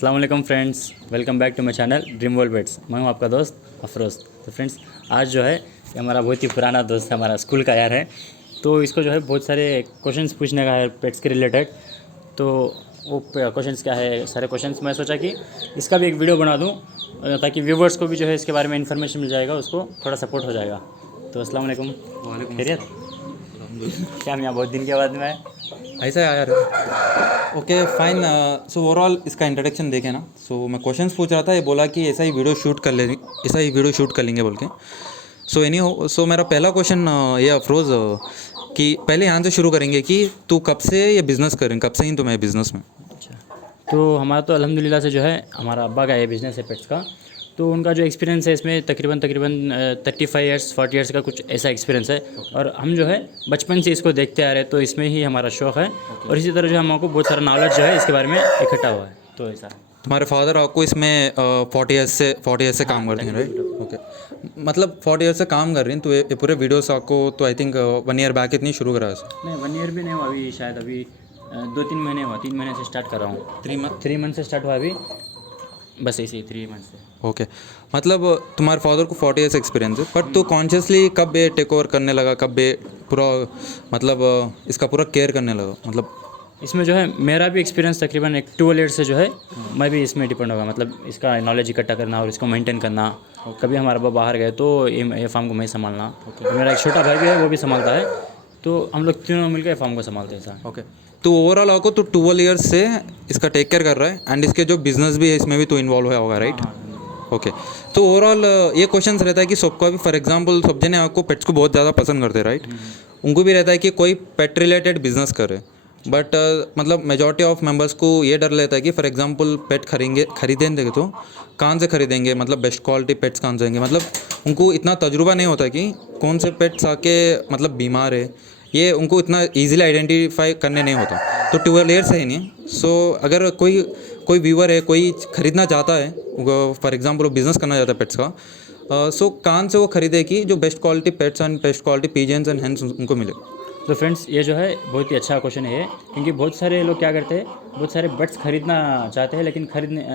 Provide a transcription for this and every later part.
अस्सलाम वालेकुम friends, welcome back to my channel dream world pets. मैं हूं आपका दोस्त अफरोज़। तो फ्रेंड्स, आज जो है ये हमारा बहुत ही पुराना दोस्त है, हमारा स्कूल का यार है। तो इसको जो है बहुत सारे क्वेश्चंस पूछने का है पेट्स के रिलेटेड। तो वो क्वेश्चंस क्या है, सारे क्वेश्चंस मैं सोचा कि इसका भी एक वीडियो बना दूँ ताकि व्यूवर्स को भी जो है इसके बारे में इन्फॉर्मेशन मिल जाएगा, उसको थोड़ा सपोर्ट हो जाएगा। तो अस्सलाम वालेकुम। वालेकुम खैरियत? अस्सलाम। क्या मियाँ, बहुत दिन के बाद में आए। ऐसा है यार। Okay fine. सो ओवरऑल इसका इंट्रोडक्शन देखे ना। सो मैं क्वेश्चंस पूछ रहा था, ये बोला कि ऐसा ही वीडियो शूट कर ले, ऐसा ही वीडियो शूट कर लेंगे बोल के। सो एनी हो, सो मेरा पहला क्वेश्चन ये अफरोज़ कि पहले यहाँ से शुरू करेंगे कि तू कब से ये बिज़नेस करें, कब से ही तुम्हें बिज़नेस में? अच्छा, तो हमारा तो अल्हम्दुलिल्लाह से जो है हमारा अब्बा का ये बिज़नेस है पेट्स का। तो उनका जो एक्सपीरियंस है इसमें तकरीबन 35 ईयर्स 40 ईयर्स का कुछ ऐसा एक्सपीरियंस है। और हम जो है बचपन से इसको देखते आ रहे हैं, तो इसमें ही हमारा शौक़ है। और इसी तरह जो हमको बहुत सारा नॉलेज जो है इसके बारे में इकट्ठा हुआ है। तो ऐसा तुम्हारे फादर आपको इसमें 40 ईयर्स से काम करते हैं, राइट? ओके, मतलब 40 ईयर्स से काम कर रही हैं तो ये पूरे वीडियोस आपको तो आई थिंक 1 ईयर बैक इतनी शुरू करा है? नहीं, 1 ईयर भी नहीं हुआ अभी, शायद अभी 2-3 महीने हुआ, 3 महीने से स्टार्ट कर रहा हूँ। 3 मंथ से स्टार्ट हुआ अभी, बस ऐसे ही 3 मंथ से। ओके, मतलब तुम्हारे फादर को 40 ईयर्स एक्सपीरियंस है, बट तो कॉन्शियसली कब ये टेक ओवर करने लगा, कब ये पूरा मतलब इसका पूरा केयर करने लगा? मतलब इसमें जो है मेरा भी एक्सपीरियंस तकरीबन एक 12 ईयर से जो है मैं भी इसमें डिपेंड होगा, मतलब इसका नॉलेज इकट्ठा करना और इसको मेंटेन करना। कभी हमारा बाबा बाहर गए तो ये फार्म को मैं संभालना। और मेरा एक छोटा भाई भी है, वो भी संभालता है। तो हम लोग तीनों मिलकर फार्म को संभालते हैं सर। ओके, तो ओवरऑल आपको तो 12 ईयर्स से इसका टेक केयर कर रहा है, एंड इसके जो बिजनेस भी है इसमें भी तो इन्वॉल्व हुआ होगा, राइट? ओके, तो ओवरऑल ये क्वेश्चन रहता है कि सबका भी, फॉर एग्जांपल सब जने आपको पेट्स को बहुत ज़्यादा पसंद करते हैं, राइट? उनको भी रहता है कि कोई पेट रिलेटेड बिजनेस करे, बट मतलब मेजॉरिटी ऑफ मेंबर्स को ये डर रहता है कि फॉर एग्जांपल पेट खरीदेंगे तो कहाँ से खरीदेंगे, मतलब बेस्ट क्वालिटी पेट्स कहाँ से आएंगे, मतलब उनको इतना तजुर्बा नहीं होता कि कौन से पेट्स आके मतलब बीमार है, ये उनको इतना इजीली आइडेंटिफाई करने नहीं होता। तो 12 ईयर्स है ही नहीं। सो अगर कोई व्यूअर है, कोई खरीदना चाहता है, फॉर एग्जांपल वो बिज़नेस करना चाहता है पेट्स का, सो कहाँ से वो खरीदे कि जो best quality pets and best quality pigeons and hens उनको मिले? तो फ्रेंड्स, ये जो है बहुत ही अच्छा क्वेश्चन है ये, क्योंकि बहुत सारे लोग क्या करते हैं, बहुत सारे बर्ड्स खरीदना चाहते हैं, लेकिन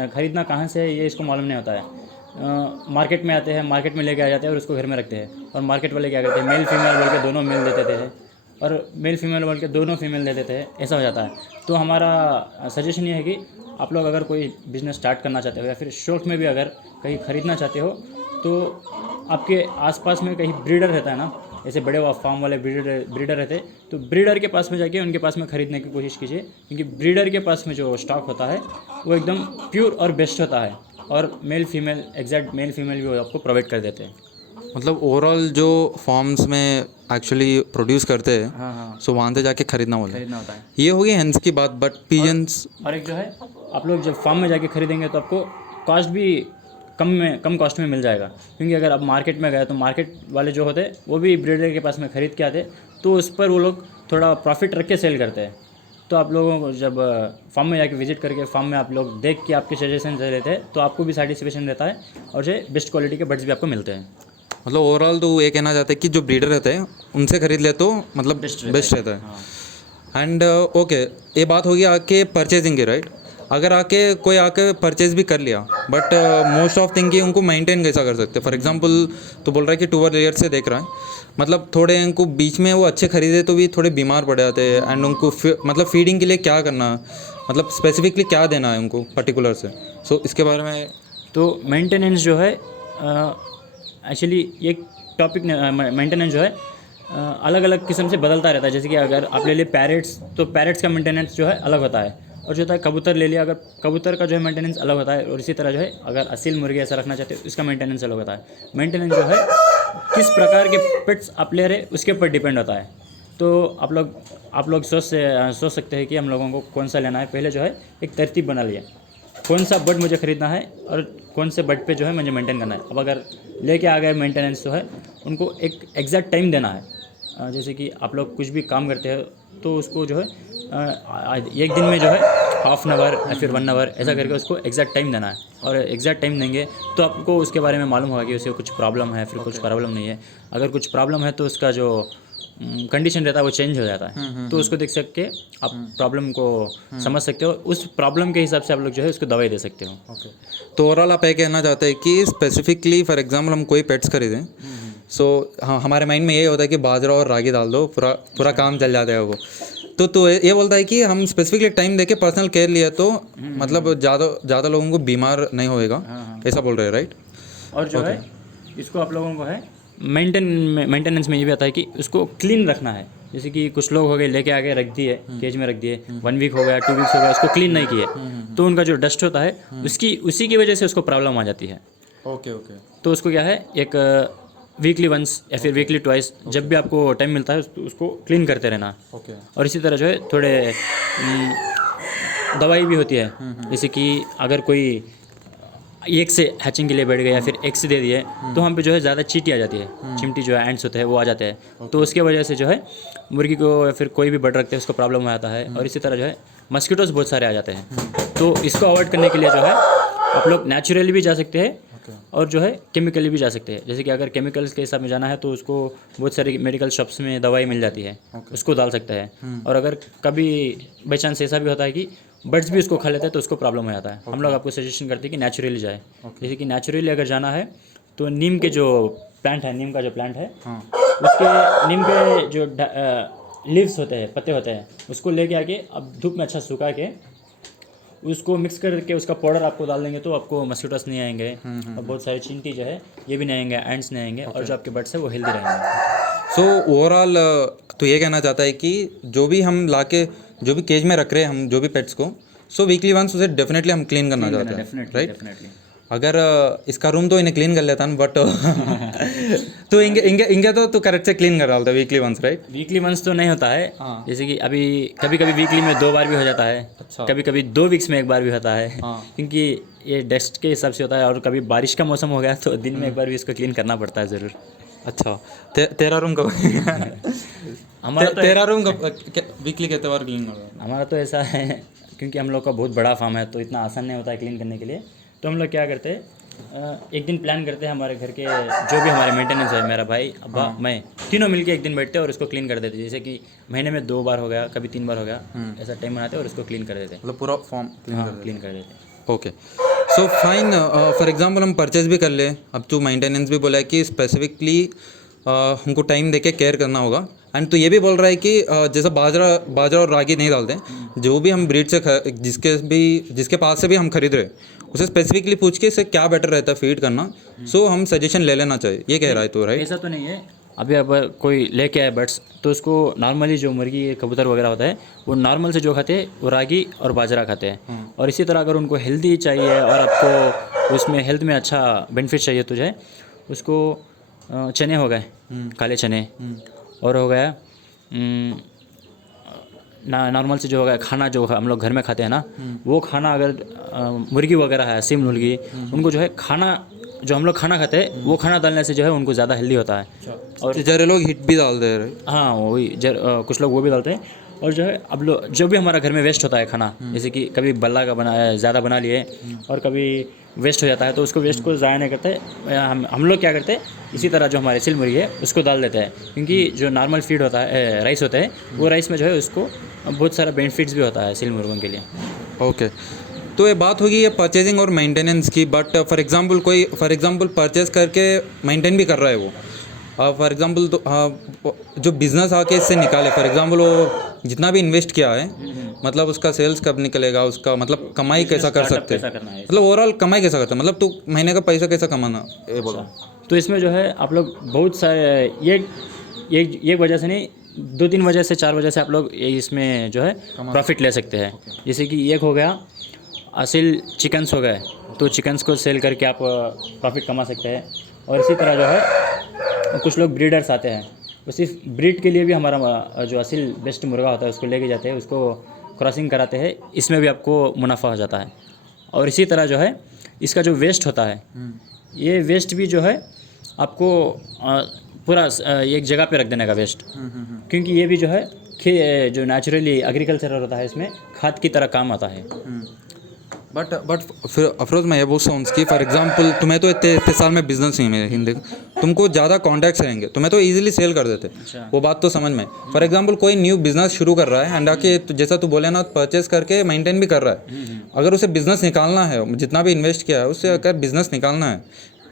खरीदना कहाँ से है ये इसको मालूम नहीं होता है। मार्केट में आते हैं, मार्केट में लेके आ जाते हैं और उसको घर में रखते हैं। और मार्केट वाले क्या करते हैं, मेल फीमेल बोल के दोनों मेल देते थे, और मेल फीमेल बोल के दोनों फीमेल दे देते हैं, ऐसा हो जाता है। तो हमारा सजेशन ये है कि आप लोग अगर कोई बिज़नेस स्टार्ट करना चाहते हो या फिर शौक में भी अगर कहीं ख़रीदना चाहते हो, तो आपके आसपास में कहीं ब्रीडर रहता है ना, ऐसे बड़े फार्म वाले ब्रीडर रहते हैं, तो ब्रीडर के पास में जाके उनके पास में ख़रीदने की कोशिश कीजिए, क्योंकि ब्रीडर के पास में जो स्टॉक होता है वो एकदम प्योर और बेस्ट होता है, और male female exact male female भी वो आपको प्रोवाइड कर देते हैं। मतलब ओवरऑल जो फार्म्स में एक्चुअली प्रोड्यूस करते हैं, हाँ, सो वहाँ से जाके खरीदना होता है। ये हो गई हेंस की बात, बट पिजन्स और एक जो है, आप लोग जब फार्म में जाके खरीदेंगे तो आपको कॉस्ट भी कम कॉस्ट में मिल जाएगा, क्योंकि अगर आप मार्केट में गए तो मार्केट वाले जो होते हैं वो भी ब्रीडर के पास में ख़रीद के आते, तो उस पर वो लोग थोड़ा प्रॉफिट रख के सेल करते हैं। तो आप लोगों को जब फार्म में जाके विजिट करके फार्म में आप लोग देख के आपके सजेशन दे लेते हैं, तो आपको भी सेटिस्फेक्शन रहता है और जो बेस्ट क्वालिटी के बर्ड्स भी आपको मिलते हैं। मतलब ओवरऑल तो ये कहना चाहते हैं कि जो ब्रीडर रहते हैं उनसे खरीद ले तो मतलब बेस्ट रहता है। हाँ। एंड ओके, ये बात होगी आके परचेजिंग की, राइट? अगर कोई आके परचेज भी कर लिया, बट मोस्ट ऑफ थिंग कि उनको मेंटेन कैसा कर सकते हैं? फॉर एग्जांपल तो बोल रहा है कि 12 ईयर से देख रहा है, मतलब थोड़े उनको बीच में वो अच्छे खरीदे तो भी थोड़े बीमार पड़ जाते हैं, एंड उनको मतलब फीडिंग के लिए क्या करना, मतलब स्पेसिफिकली क्या देना है उनको पर्टिकुलर से? सो इसके बारे में तो मेंटेनेंस जो है, एक्चुअली ये टॉपिक मेंटेनेंस जो है अलग अलग किस्म से बदलता रहता है। जैसे कि अगर आप ले लिए पैरेट्स, तो पैरेट्स का मेंटेनेंस जो है अलग होता है, और जो होता है कबूतर ले लिया, अगर कबूतर का जो है मेंटेनेंस अलग होता है। और इसी तरह जो है अगर असील मुर्गी ऐसा रखना चाहते हो, इसका मेंटेनेंस अलग होता है। मेंटेनेंस जो है किस प्रकार के पेट्स आप ले रहे उसके ऊपर डिपेंड होता है। तो आप लोग सोच सकते हैं कि हम लोगों को कौन सा लेना है। पहले जो है एक तरतीब बना लिया, कौन सा बर्ड मुझे ख़रीदना है और कौन से बर्ड पे जो है मुझे मेंटेन करना है। अब अगर लेके आ गए मेंटेनेंस जो है, उनको एक एग्जैक्ट टाइम देना है। जैसे कि आप लोग कुछ भी काम करते हैं तो उसको जो है एक दिन में जो है हाफ एन आवर या फिर 1 आवर ऐसा करके उसको एग्जैक्ट टाइम देना है। और एग्जैक्ट टाइम देंगे तो आपको उसके बारे में मालूम होगा कि उसे कुछ प्रॉब्लम है, फिर कुछ प्रॉब्लम नहीं है। अगर कुछ प्रॉब्लम है तो उसका जो कंडीशन रहता है वो चेंज हो जाता है। तो उसको देख सके आप प्रॉब्लम को समझ सकते हो, उस प्रॉब्लम के हिसाब से आप लोग जो है उसको दवाई दे सकते हो। ओके, तो ओवरऑल आप ये कहना चाहते हैं कि स्पेसिफिकली फॉर एग्जांपल हम कोई पेट्स खरीदें, सो हाँ हमारे माइंड में ये होता है कि बाजरा और रागी डाल दो, पूरा काम चल जाता है वो। तो ये बोलता है कि हम स्पेसिफिकली टाइम देके पर्सनल केयर लिया तो मतलब ज़्यादा लोगों को बीमार नहीं होएगा, ऐसा बोल रहे हैं, राइट? और जो है इसको आप लोगों को है मेंटेनेंस में ये भी आता है कि उसको क्लीन रखना है। जैसे कि कुछ लोग हो गए लेके आगे रख दिए, केज में रख दिए, 1 वीक हो गया, 2 वीक्स हो गया, उसको क्लीन नहीं किए, तो उनका जो डस्ट होता है उसी की वजह से उसको प्रॉब्लम आ जाती है। ओके ओके, तो उसको क्या है, एक वीकली वंस या फिर वीकली ट्वाइस जब भी आपको टाइम मिलता है उसको क्लीन करते रहना। ओके, और इसी तरह जो है थोड़े दवाई भी होती है, जैसे कि अगर कोई एक से हैचिंग के लिए बैठ गए या फिर एक से दे दिए तो हम पे जो है ज़्यादा चींटी आ जाती है, चिमटी जो है, एंड्स होते हैं वो आ जाते हैं। तो उसके वजह से जो है मुर्गी को या फिर कोई भी बर्ड रखते हैं उसको प्रॉब्लम हो जाता है। और इसी तरह जो है मस्कीटोज बहुत सारे आ जाते हैं। तो इसको अवॉइड करने के लिए जो है आप लोग नेचुरली भी जा सकते हैं और जो है केमिकली भी जा सकते हैं। जैसे कि अगर केमिकल्स के हिसाब में जाना है तो उसको बहुत सारी मेडिकल शॉप्स में दवाई मिल जाती है, उसको डाल सकते हैं। और अगर कभी बाई चांस ऐसा भी होता है कि बर्ड्स भी उसको खा लेते हैं तो उसको प्रॉब्लम हो जाता है, हम लोग आपको सजेशन करते हैं कि नेचुरली जाए। जैसे कि नेचुरली अगर जाना है तो नीम के जो प्लांट है, नीम का जो प्लांट है उसके नीम के जो लीव्स होते हैं, पत्ते होते हैं, उसको लेके आके अब धूप में अच्छा सुखा के उसको मिक्स करके उसका पाउडर आपको डाल देंगे तो आपको मस्कीटोस नहीं आएंगे और बहुत सारे चींटी जो है ये भी नहीं आएंगे, एंड्स नहीं आएंगे और जो आपके बर्ड्स है वो हेल्दी रहेंगे। सो ओवरऑल तो ये कहना चाहता है कि जो भी हम लाके जो भी केज में रख रहे हैं हम जो भी पेट्स को, सो वीकली वंस उसे डेफिनेटली हम क्लीन करना चाहते हैं, राइट? डेफिनेटली। अगर इसका रूम तो इन्हें क्लीन कर लेता ना, बट तो इंगे तो करेक्ट से क्लीन कर डालता weekly once, right? Weekly once तो नहीं होता है, जैसे कि अभी कभी कभी वीकली में 2 बार भी हो जाता है, कभी कभी 2 वीक्स में 1 बार भी होता है, क्योंकि ये डस्ट के हिसाब से होता है। और कभी बारिश का मौसम हो गया तो दिन में 1 बार भी इसको क्लीन करना पड़ता है ज़रूर। अच्छा, तेरा रूम कब हमारा तो तेरा रूम कब वीकली कितने बार क्लीन कर? हमारा तो ऐसा है क्योंकि हम लोग का बहुत बड़ा फार्म है तो इतना आसान नहीं होता है क्लीन करने के लिए। तो हम लोग क्या करते हैं, एक दिन प्लान करते हैं, हमारे घर के जो भी हमारे मेंटेनेंस है, मेरा भाई, अब्बा, मैं, तीनों मिलके एक दिन बैठते हैं और उसको क्लीन कर देते हैं। जैसे कि महीने में 2 बार हो गया, कभी 3 बार हो गया, ऐसा टाइम बनाते हैं और उसको क्लीन कर देते हैं। मतलब पूरा फॉर्म क्लीन कर देते हैं। Okay, so fine. For example हम परचेज भी कर ले, अब तो मेंटेनेंस भी बोला है कि स्पेसिफिकली हमको टाइम देके केयर करना होगा। एंड तो ये भी बोल रहा है कि जैसा बाजरा और रागी नहीं डालते, जो भी हम ब्रीड से जिसके पास से भी हम खरीद रहे उसे स्पेसिफिकली पूछ के इसे क्या बेटर रहता है फीड करना, सो हम सजेशन ले लेना चाहिए, ये कह रहा है तो, राइट? ऐसा तो नहीं है, अभी अगर कोई लेके आए बर्ड्स तो उसको नॉर्मली जो मुर्गी कबूतर वगैरह होता है वो नॉर्मल से जो खाते हैं वो रागी और बाजरा खाते हैं। और इसी तरह अगर उनको हेल्दी चाहिए और आपको उसमें हेल्थ में अच्छा बेनिफिट चाहिए तो जो है उसको चने हो गए, काले चने, और हो गया नॉर्मल से जो होगा खाना जो हम लोग घर में खाते हैं ना, वो खाना अगर मुर्गी वगैरह है, सिम मुर्गी, उनको जो है खाना जो हम लोग खाना खाते हैं वो खाना डालने से जो है उनको ज़्यादा हेल्दी होता है। और जरा लोग हिट भी डाल दे रहे, हाँ वही कुछ लोग वो भी डालते हैं। और जो है अब लोग जो भी हमारा घर में वेस्ट होता है खाना, जैसे कि कभी बल्ला का ज़्यादा बना लिए और कभी वेस्ट हो जाता है तो उसको वेस्ट को ज़ाया नहीं करते, हम लोग क्या करते हैं, इसी तरह जो हमारे सिल मुर्गी है उसको डाल देते हैं, क्योंकि जो नॉर्मल फीड होता है, राइस होता है, वो राइस में जो है उसको बहुत सारा बेनिफिट्स भी होता है सिल मुर्गों के लिए। ओके, तो ये बात होगी ये परचेजिंग और मेंटेनेंस की, बट फॉर एग्जांपल परचेज करके मेंटेन भी कर रहा है वो, फॉर एग्जांपल तो जो बिज़नेस आके इससे निकाले, फॉर एग्जांपल वो जितना भी इन्वेस्ट किया है, मतलब उसका सेल्स कब निकलेगा, उसका मतलब कमाई कैसा कर सकते हैं, मतलब ओवरऑल कमाई कैसा करते हैं, मतलब तू महीने का पैसा कैसा कमाना, ये बोलो। तो इसमें जो है आप लोग बहुत सारे एक वजह से नहीं, 2-3 वजह से, 4 वजह से आप लोग इसमें जो है प्रॉफिट ले सकते हैं। जैसे कि एक हो गया असल चिकन्स हो गए, तो चिकन्स को सेल करके आप प्रॉफिट कमा सकते हैं। और इसी तरह जो है कुछ लोग ब्रीडर्स आते हैं, वो सिर्फ ब्रीड के लिए भी हमारा जो असल बेस्ट मुर्गा होता है उसको लेके जाते हैं, उसको क्रॉसिंग कराते हैं, इसमें भी आपको मुनाफा हो जाता है। और इसी तरह जो है इसका जो वेस्ट होता है, ये वेस्ट भी जो है आपको पूरा एक जगह पे रख देने का वेस्ट, क्योंकि ये भी जो है जो नेचुरली एग्रीकल्चर होता है इसमें खाद की तरह काम आता है। बट फिर अफरोज़ मैं ये पूछता हूँ कि फॉर एग्जांपल तुम्हें तो इतने साल में बिजनेस नहीं है हिंदी तुमको ज़्यादा कॉन्टैक्ट्स रहेंगे तुम्हें तो इजीली सेल कर देते वो बात तो समझ में फॉर एग्जांपल कोई न्यू बिजनेस शुरू कर रहा है एंड आके जैसा तू बोले ना परचेस करके मेंटेन भी कर रहा है अगर उसे बिजनेस निकालना है जितना भी इन्वेस्ट किया है उससे अगर बिजनेस निकालना है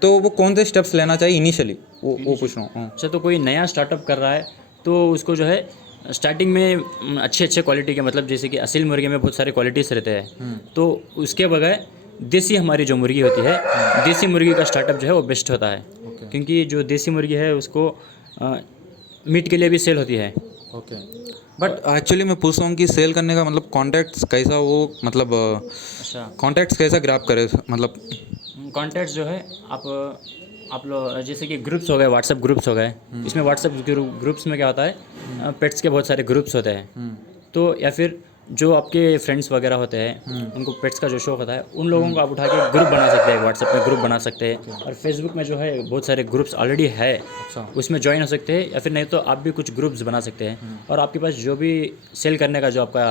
तो वो कौन से स्टेप्स लेना चाहिए इनिशियली वो पूछ रहा हूँ अच्छा, तो कोई नया स्टार्टअप कर रहा है तो उसको जो है स्टार्टिंग में अच्छे क्वालिटी के, मतलब जैसे कि असील मुर्गे में बहुत सारे क्वालिटीज़ रहते हैं, तो उसके बगैर देसी हमारी जो मुर्गी होती है, देसी मुर्गी का स्टार्टअप जो है वो बेस्ट होता है। क्योंकि जो देसी मुर्गी है उसको मीट के लिए भी सेल होती है। ओके, बट एक्चुअली मैं पूछ रहा हूँ कि सेल करने का मतलब कॉन्टैक्ट्स कैसा वो मतलब अच्छा, कॉन्टैक्ट्स कैसा ग्रैब करे मतलब कॉन्टैक्ट्स जो है आप लोग जैसे कि ग्रुप्स हो गए, व्हाट्सएप ग्रुप्स हो गए, इसमें व्हाट्सएप ग्रुप्स में क्या होता है, पेट्स के बहुत सारे ग्रुप्स होते हैं, तो या फिर जो आपके फ्रेंड्स वगैरह होते हैं उनको पेट्स का जो शौक होता है उन लोगों को आप उठा के ग्रुप बना सकते हैं, व्हाट्सएप में ग्रुप बना सकते हैं, और फेसबुक में जो है बहुत सारे ग्रुप्स ऑलरेडी है, उसमें ज्वाइन हो सकते हैं, या फिर नहीं तो आप भी कुछ ग्रुप्स बना सकते हैं, और आपके पास जो भी सेल करने का जो आपका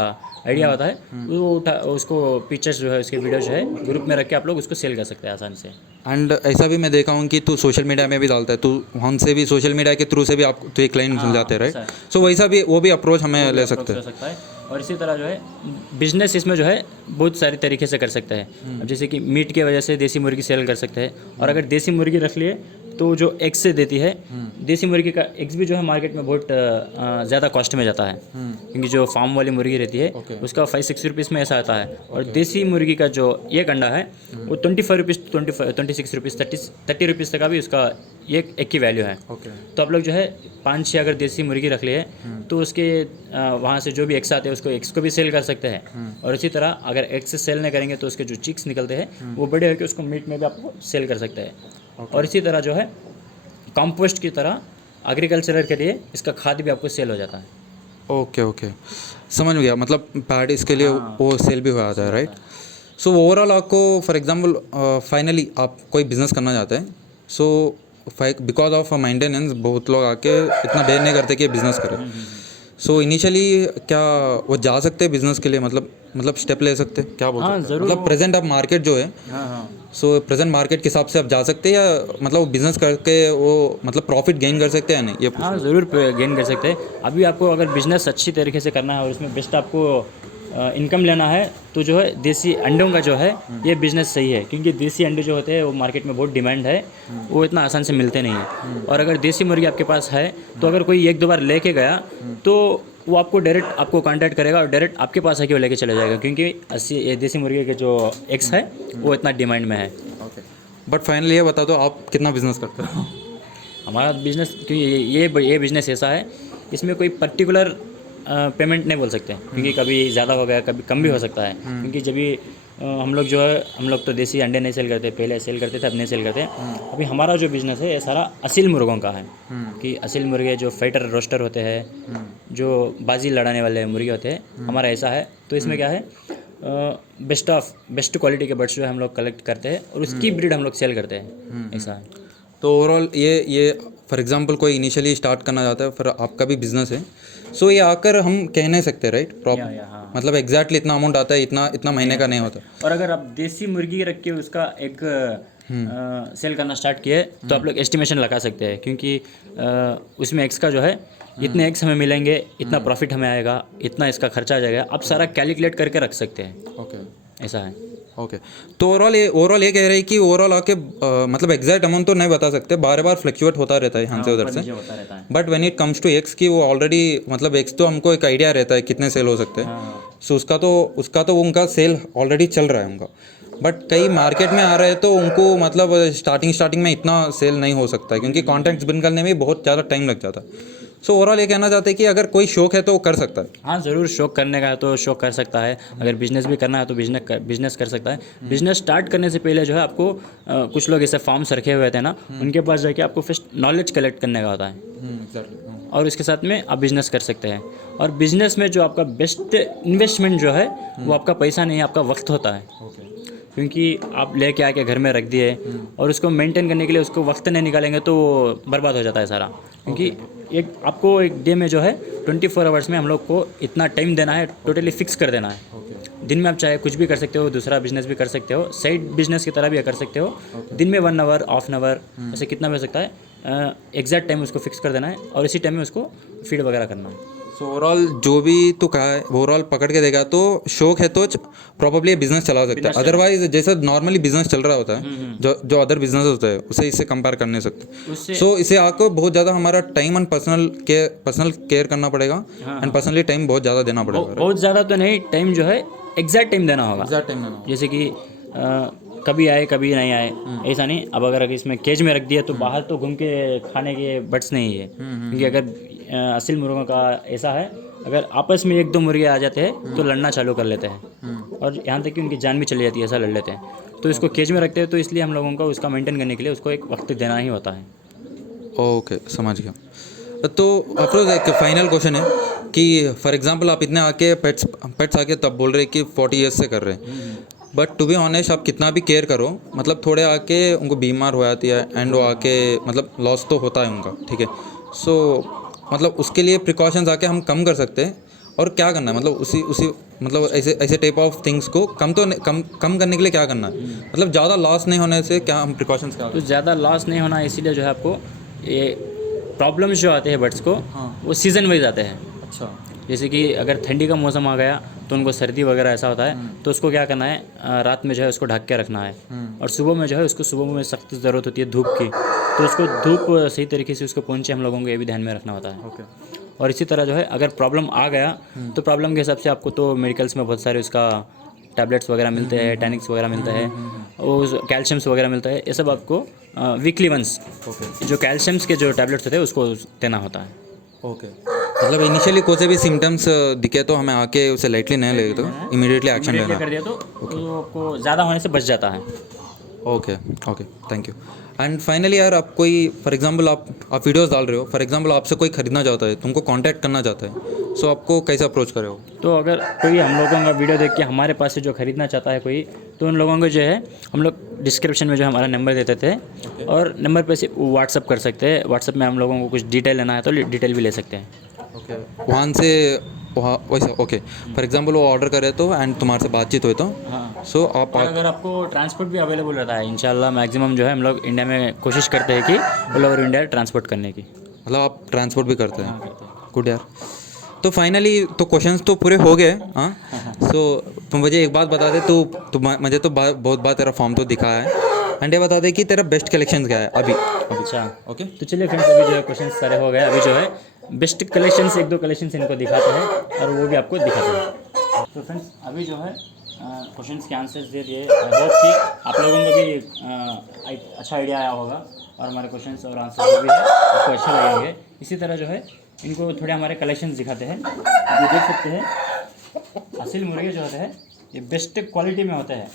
आइडिया होता है वो उसको पिक्चर्स जो है उसके वीडियो जो है ग्रुप में रख के आप लोग उसको सेल कर सकते हैं आसानी से। एंड ऐसा भी मैं देखा हूँ कि तू सोशल मीडिया में भी डालता है, तू हमसे भी सोशल मीडिया के थ्रू से भी आप तो एक क्लाइंट मिल जाते हैं राइट, सो वैसा भी वो भी अप्रोच हमें ले सकते हैं। और इसी तरह जो है बिजनेस इसमें जो है बहुत सारे तरीके से कर सकते हैं। अब जैसे कि मीट की वजह से देसी मुर्गी सेल कर सकते हैं, और अगर देसी मुर्गी रख लिए तो जो एग्स से देती है, देसी मुर्गी का एग्स भी जो है मार्केट में बहुत ज़्यादा कॉस्ट में जाता है, क्योंकि जो फार्म वाली मुर्गी रहती है उसका 5-6 रुपीज़ में ऐसा आता है, और देसी मुर्गी का जो एक अंडा है वो 25 रुपीज़ 26 रुपीज़ 30 रुपीज़ तक का भी उसका एक की वैल्यू है। तो आप लोग जो है 5-6 अगर देसी मुर्गी रख लिए तो उसके वहाँ से जो भी एग्स आते हैं उसको एग्स को भी सेल कर सकते हैं, और इसी तरह अगर एग्स से सेल नहीं करेंगे तो उसके जो चिक्स निकलते हैं वो बड़े होकर उसको मीट में भी आपको सेल कर सकते हैं। और इसी तरह जो है कंपोस्ट की तरह एग्रीकल्चर के लिए इसका खाद भी आपको सेल हो जाता है। ओके ओके, समझ गया, मतलब पैड इसके लिए वो सेल भी हो जाता है राइट। सो ओवरऑल आपको फॉर एग्जांपल फाइनली आप कोई बिजनेस करना चाहते हैं, सो बिकॉज ऑफ मेंटेनेंस बहुत लोग आके इतना देर नहीं करते कि बिजनेस करें, सो इनिशियली क्या वो जा सकते हैं बिजनेस के लिए, मतलब स्टेप ले सकते हैं क्या बोल सकते हैं, मतलब प्रेजेंट आप मार्केट जो है सो प्रेजेंट मार्केट के हिसाब से आप जा सकते हैं, या मतलब वो बिजनेस करके वो मतलब प्रॉफिट गेन कर सकते हैं या नहीं ये? हाँ, ज़रूर गेन कर सकते हैं। अभी आपको अगर बिजनेस अच्छी तरीके से करना है और उसमें बेस्ट आपको इनकम लेना है तो जो है देसी अंडों का जो है ये बिज़नेस सही है, क्योंकि देसी अंडे जो होते हैं वो मार्केट में बहुत डिमांड है, वो इतना आसान से मिलते नहीं हैं। और अगर देसी मुर्गी आपके पास है तो अगर कोई 1-2 बार लेके गया तो वो आपको डायरेक्ट आपको कांटेक्ट करेगा और डायरेक्ट आपके पास आके वो लेके चले जाएगा, क्योंकि ये देसी मुर्गी के जो एग्स है वो इतना डिमांड में है। ओके, बट फाइनली ये बता दो आप कितना बिजनेस करते हो? हमारा बिजनेस, क्योंकि ये बिज़नेस ऐसा है इसमें कोई पर्टिकुलर पेमेंट नहीं बोल सकते, क्योंकि कभी ज़्यादा हो गया कभी कम भी हो सकता है, क्योंकि जब भी हम लोग तो देसी अंडे नहीं सेल करते, पहले सेल करते थे, अब नहीं सेल करते। अभी हमारा जो बिज़नेस है ये सारा असील मुर्गों का है, कि असील मुर्गे जो फाइटर रोस्टर होते हैं, जो बाजी लड़ाने वाले मुर्गे होते हैं, हमारा ऐसा है। तो इसमें क्या है, बेस्ट क्वालिटी के बर्ड्स जो है हम लोग कलेक्ट करते हैं और उसकी ब्रीड हम लोग सेल करते हैं, ऐसा है। तो ओवरऑल ये फॉर एग्जांपल कोई इनिशियली स्टार्ट करना चाहता है, फिर आपका भी बिजनेस है, सो ये आकर हम कह नहीं सकते राइट प्रॉपर, हाँ। मतलब एग्जैक्टली इतना अमाउंट आता है, इतना महीने का नहीं होता। और अगर आप देसी मुर्गी रख के उसका एक सेल करना स्टार्ट किए तो आप लोग एस्टिमेशन लगा सकते हैं, क्योंकि उसमें एग्स का जो है इतने एग्स हमें मिलेंगे, इतना प्रॉफिट हमें आएगा, इतना इसका खर्चा आ जाएगा, आप सारा कैलकुलेट करके रख सकते हैं। ओके, ऐसा है। ओके, तो ओवरऑल ये कह रहे हैं कि ओवरऑल आके मतलब एग्जैक्ट अमाउंट तो नहीं बता सकते, बार बार फ्लक्चुएट होता रहता है यहाँ से उधर से, but when it comes to X की वो ऑलरेडी मतलब एक्स तो हमको एक आइडिया रहता है कितने सेल हो सकते हैं, सो उसका तो उनका सेल ऑलरेडी चल रहा है उनका, बट कई मार्केट में आ रहे हैं तो उनको मतलब स्टार्टिंग में इतना सेल नहीं हो सकता है, क्योंकि कॉन्टैक्ट्स बिन करने में बहुत ज़्यादा टाइम लग जाता है। सो ओवरऑल ये कहना चाहते हैं कि अगर कोई शौक है तो वो कर सकता है। हाँ, ज़रूर, शौक करने का है तो शौक कर सकता है, अगर बिजनेस भी करना है तो बिजनेस कर सकता है। बिजनेस स्टार्ट करने से पहले जो है आपको कुछ लोग ऐसे फॉर्म्स रखे हुए थे ना, उनके पास जाके आपको फर्स्ट नॉलेज कलेक्ट करने का होता है, और उसके साथ में आप बिज़नेस कर सकते हैं। और बिज़नेस में जो आपका बेस्ट इन्वेस्टमेंट जो है वो आपका पैसा नहीं है, आपका वक्त होता है। क्योंकि आप लेके आके घर में रख दिए और उसको मेंटेन करने के लिए उसको वक्त नहीं निकालेंगे तो वो बर्बाद हो जाता है सारा। क्योंकि एक आपको एक डे में जो है 24 आवर्स में हम लोग को इतना टाइम देना है, टोटली फिक्स कर देना है। दिन में आप चाहे कुछ भी कर सकते हो, दूसरा बिजनेस भी कर सकते हो, साइड बिजनेस की तरह भी कर सकते हो। दिन में 1 आवर, हाफ एन आवर, ऐसे कितना भी हो सकता है। एग्जैक्ट टाइम उसको फिक्स कर देना है और इसी टाइम में उसको फीड वगैरह करना है। सो ओवरऑल जो भी तो कहा है ओवरऑल पकड़ के देखा तो शौक है तो प्रॉब्ली बिजनेस चला सकता है, अदरवाइज जैसा नॉर्मली बिजनेस चल रहा होता है जो अदर बिजनेस होता है उसे इससे कंपेयर कर नहीं सकते। उससे सो इसे आपको बहुत ज़्यादा हमारा टाइम एंड पर्सनल केयर करना पड़ेगा एंड पर्सनली टाइम बहुत ज़्यादा देना पड़ेगा। बहुत ज़्यादा तो नहीं, टाइम जो है एग्जैक्ट टाइम देना होगा। एग्जैक्ट टाइम देना। जैसे कि कभी आए कभी नहीं आए, ऐसा नहीं। अब अगर इसमें केज में रख दिया तो बाहर तो घूम के खाने के बट्स नहीं है। क्योंकि अगर असल मुर्गों का ऐसा है, अगर आपस में 1-2 मुर्गे आ जाते हैं तो लड़ना चालू कर लेते हैं और यहाँ तक कि उनकी जान भी चली जाती है, ऐसा लड़ लेते हैं। तो इसको केज में रखते हैं, तो इसलिए हम लोगों को उसका मेंटेन करने के लिए उसको एक वक्त देना ही होता है। ओके, समझ गया। तो आप लोग एक फाइनल क्वेश्चन है कि फॉर एग्जांपल आप इतने आके पेट्स आके तब बोल रहे कि 40 ईयर्स से कर रहे हैं, बट टू बी ऑनेस्ट आप कितना भी केयर करो मतलब थोड़े आके उनको बीमार हो जाती है एंड वो आके मतलब लॉस तो होता है उनका, ठीक है। सो मतलब उसके लिए प्रिकॉशंस आके हम कम कर सकते हैं और क्या करना है मतलब उसी मतलब ऐसे टाइप ऑफ थिंग्स को कम करने के लिए क्या करना है, मतलब ज़्यादा लॉस नहीं होने से क्या हम प्रिकॉशंस क्या। तो ज़्यादा लॉस नहीं होना, इसीलिए जो है आपको ये प्रॉब्लम्स जो आते हैं बर्ड्स को, वो सीज़न वाइज आते हैं। अच्छा। जैसे कि अगर ठंडी का मौसम आ गया तो उनको सर्दी वगैरह ऐसा होता है, तो उसको क्या करना है, रात में जो है उसको ढक के रखना है। और सुबह में जो है उसको सुबह में सख्त ज़रूरत होती है धूप की, तो उसको धूप सही तरीके से उसको पहुँचे हम लोगों को ये भी ध्यान में रखना होता है। ओके। और इसी तरह जो है अगर प्रॉब्लम आ गया तो प्रॉब्लम के हिसाब से आपको तो मेडिकल्स में बहुत सारे उसका टैबलेट्स वगैरह मिलते हैं, टैनिक्स वगैरह मिलते हैं, और कैल्शियम्स वगैरह मिलता है। ये सब आपको वीकली वंस जो कैल्शियम्स के जो टैबलेट्स होते हैं उसको देना होता है। ओके, मतलब इनिशियली कोई से भी सिम्टम्स दिखे तो हमें आके उसे लाइटली नहीं ले तो इमीडिएटली एक्शन लेना कर दिया तो आपको ज़्यादा होने से बच जाता है। Okay okay, thank you. And finally यार आप कोई फॉर एग्जांपल आप वीडियोस डाल रहे हो, फॉर एग्जांपल आपसे कोई खरीदना चाहता है, तुमको कांटेक्ट करना चाहता है, सो आपको कैसे अप्रोच करे हो? तो अगर कोई हम लोगों का वीडियो देख के हमारे पास से जो खरीदना चाहता है कोई, तो उन लोगों को जो है हम लोग डिस्क्रिप्शन में जो हमारा नंबर देते थे और नंबर पे से व्हाट्सअप कर सकते हैं। व्हाट्सअप में हम लोगों को कुछ डिटेल लेना है तो डिटेल भी ले सकते हैं। ओके, वहाँ से वहाँ वैसा ओके, फॉर एग्जांपल वो ऑर्डर करे तो एंड तुम्हारे से बातचीत हुई तो हाँ, सो आप और अगर आपको ट्रांसपोर्ट भी अवेलेबल रहता है इंशाल्लाह, मैक्सिमम जो है हम लोग इंडिया में कोशिश करते हैं कि ऑल ओवर इंडिया ट्रांसपोर्ट करने की। मतलब आप ट्रांसपोर्ट भी करते हैं? हाँ, करते हैं। गुड यार। तो फाइनली तो क्वेश्चंस तो पूरे हो गए। हाँ, सो तुम मुझे एक बात बता दे, तो मुझे तो बहुत बार तेरा फॉर्म तो दिखा है, एंड ये बता दे कि तेरा बेस्ट कलेक्शन क्या है अभी। अच्छा, ओके, तो चलिए फ्रेंड्स, अभी जो है क्वेश्चन सारे हो गए। अभी जो है बेस्ट कलेक्शंस 1-2 कलेक्शंस इनको दिखाते हैं और वो भी आपको दिखाते हैं। तो फ्रेंड्स अभी जो है क्वेश्चंस के आंसर्स दे दिए। आई होप कि आप लोगों को भी एक अच्छा आइडिया आया होगा और हमारे क्वेश्चंस और आंसर जो भी है आपको अच्छे लगेंगे। इसी तरह जो है इनको थोड़े हमारे कलेक्शंस दिखाते हैं। ये देख सकते हैं असल मुर्गे जो होते हैं ये बेस्ट क्वालिटी में होते हैं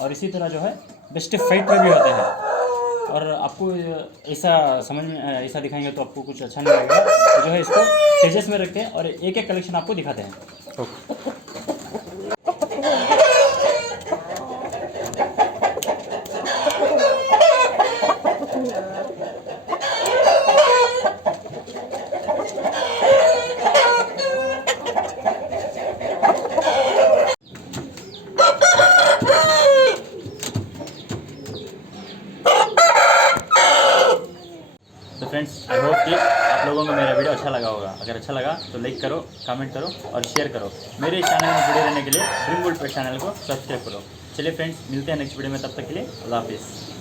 और इसी तरह जो है बेस्ट फाइट में भी होते हैं। और आपको ऐसा समझ में ऐसा दिखाएंगे तो आपको कुछ अच्छा नहीं लगेगा, तो जो है इसको केजेस में रख के और एक एक कलेक्शन आपको दिखाते हैं। तो फ्रेंड्स आई होप कि आप लोगों को मेरा वीडियो अच्छा लगा होगा। अगर अच्छा लगा तो लाइक करो, कमेंट करो और शेयर करो। मेरे चैनल में जुड़े रहने के लिए ड्रीम वर्ल्ड पेट चैनल को सब्सक्राइब करो। चलिए फ्रेंड्स, मिलते हैं नेक्स्ट वीडियो में, तब तक के लिए अल्लाह हाफिज़।